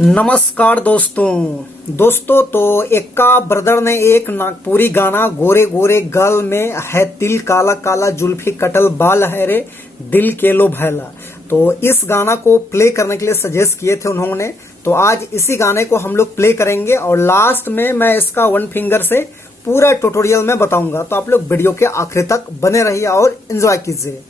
नमस्कार दोस्तों तो एक्का ब्रदर ने एक नागपुरी गाना गोरे गोरे गाल में है तिल काला काला जुल्फी कटल बाल है रे दिल के लो भैला। तो इस गाना को प्ले करने के लिए सजेस्ट किए थे उन्होंने। तो आज इसी गाने को हम लोग प्ले करेंगे और लास्ट में मैं इसका वन फिंगर से पूरा ट्यूटोरियल में बताऊंगा। तो आप लोग वीडियो के आखिर तक बने रहिए और एंजॉय कीजिए।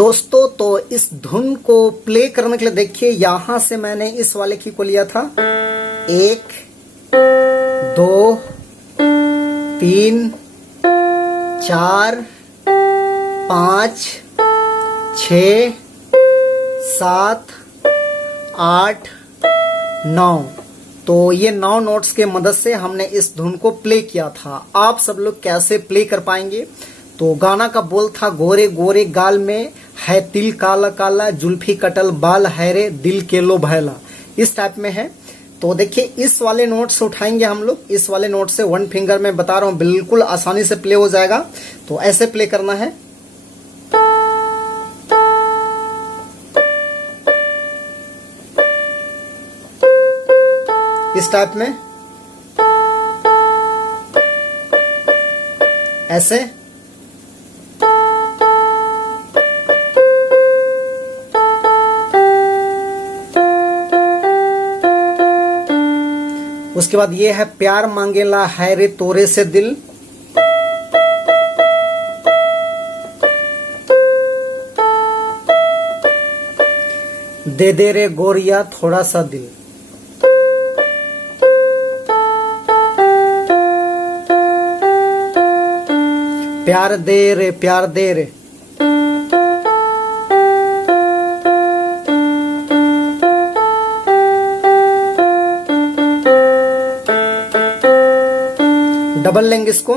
दोस्तों तो इस धुन को प्ले करने के लिए देखिए, यहां से मैंने इस वाले की को लिया था 1 2 3 4 5 6 7 8 9। तो ये 9 नोट्स के मदद से हमने इस धुन को प्ले किया था। आप सब लोग कैसे प्ले कर पाएंगे? तो गाना का बोल था गोरे गोरे गाल में है तिल काला काला जुल्फी कटल बाल है रे दिल के लो भैला, इस टाइप में है। तो देखिए इस वाले नोट से उठाएंगे हम लोग, इस वाले नोट से वन फिंगर में बता रहा हूँ बिल्कुल आसानी से प्ले हो जाएगा। तो ऐसे प्ले करना है। इस टाइप में, ऐसे। उसके बाद ये है प्यार मांगेला है रे तोरे से दिल। दे दे रे गोरिया थोड़ा सा दिल। प्यार दे रे प्यार दे रे। डबल लेंगे इसको।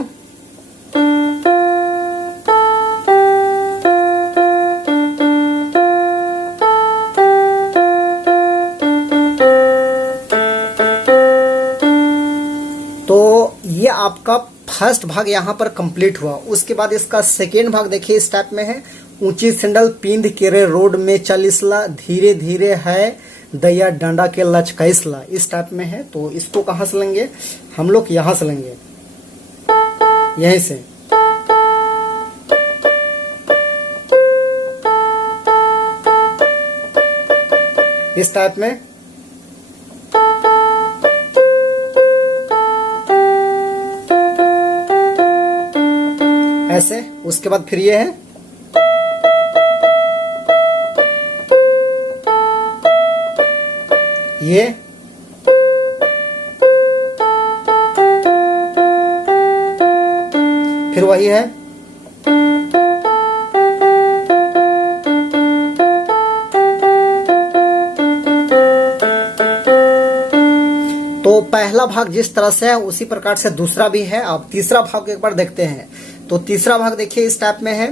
तो ये आपका फर्स्ट भाग यहाँ पर कंप्लीट हुआ। उसके बाद इसका सेकेंड भाग देखिए, इस टाइप में है। ऊंची सैंडल पींध के रे रोड में चलिसला, धीरे धीरे है दैया डंडा के लचकैसला। इस टाइप में है। तो इसको कहाँ से लेंगे हम लोग? यहां से लेंगे, यहीं से। इस टाइप में ऐसे। उसके बाद फिर ये है, ये फिर वही है। तो पहला भाग जिस तरह से है उसी प्रकार से दूसरा भी है। अब तीसरा भाग एक बार देखते हैं। तो तीसरा भाग देखिए, इस टाइप में है।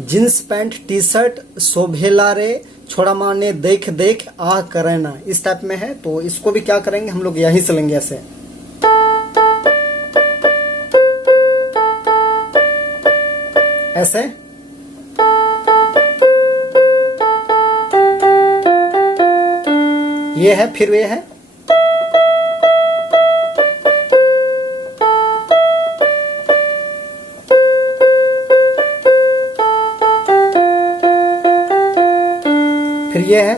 जींस पैंट टी शर्ट शोभेला रे छोड़ा माने देख देख आह करे ना। इस टाइप में है। तो इसको भी क्या करेंगे हम लोग? यहीं से लेंगे, ऐसे। ऐसे ये है, फिर ये है। फिर ये है।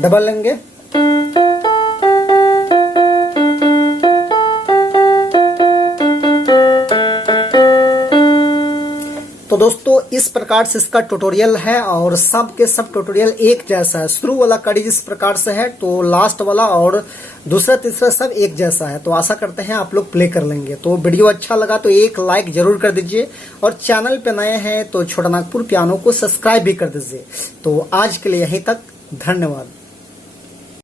डबल लेंगे। तो दोस्तों इस प्रकार से इसका ट्यूटोरियल है और सब के सब ट्यूटोरियल एक जैसा है। शुरू वाला कड़ी जिस प्रकार से है तो लास्ट वाला और दूसरा तीसरा सब एक जैसा है। तो आशा करते हैं आप लोग प्ले कर लेंगे। तो वीडियो अच्छा लगा तो एक लाइक जरूर कर दीजिए और चैनल पे नए हैं तो छोटा नागपुर पियानो को सब्सक्राइब भी कर दीजिए। तो आज के लिए यहीं तक, धन्यवाद।